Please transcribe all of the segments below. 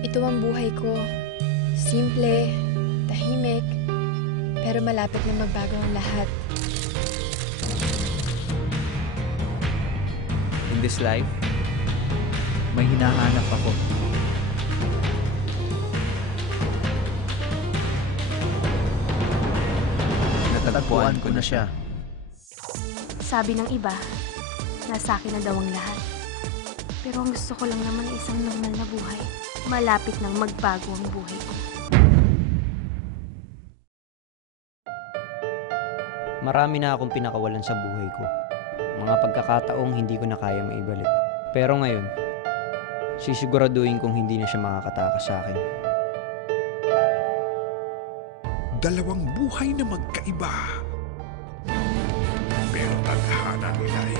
Ito ang buhay ko. Simple, tahimik, pero malapit na magbago ang lahat. In this life, may hinahanap ako. Natagpuan ko na siya. Sabi ng iba, nasa akin na daw ang lahat. Pero ang gusto ko lang naman ay isang normal na buhay. Malapit nang magbago ang buhay ko. Marami na akong pinakawalan sa buhay ko. Mga pagkakataong hindi ko na kaya maibalik. Pero ngayon, sisiguraduhin kong hindi na siya makakatakas sa akin. Dalawang buhay na magkaiba. Pero tadhana nila ay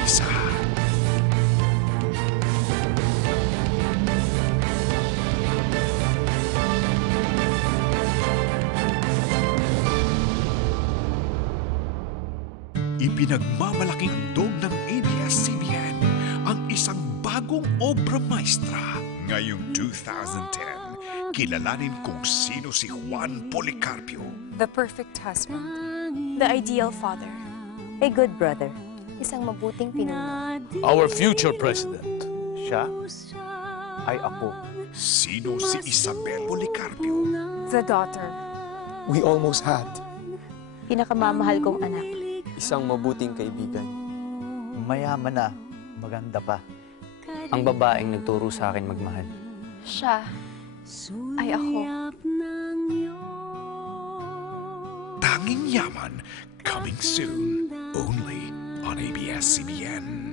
isa. Ipinagmamalaking handog ng ABS-CBN ang isang bagong obra maestra. Ngayong 2010, kilalanin kung sino si Juan Policarpio. The perfect husband. The ideal father. A good brother. Isang mabuting pinuno. Our future president. Siya ay ako. Sino si Isabel Policarpio? The daughter. We almost had. Pinakamamahal kong anak. Isang mabuting kaibigan. Mayaman na, maganda pa. Ang babaeng nagturo sa akin magmahal. Siya ay ako. Tanging Yaman, coming soon, only on ABS-CBN.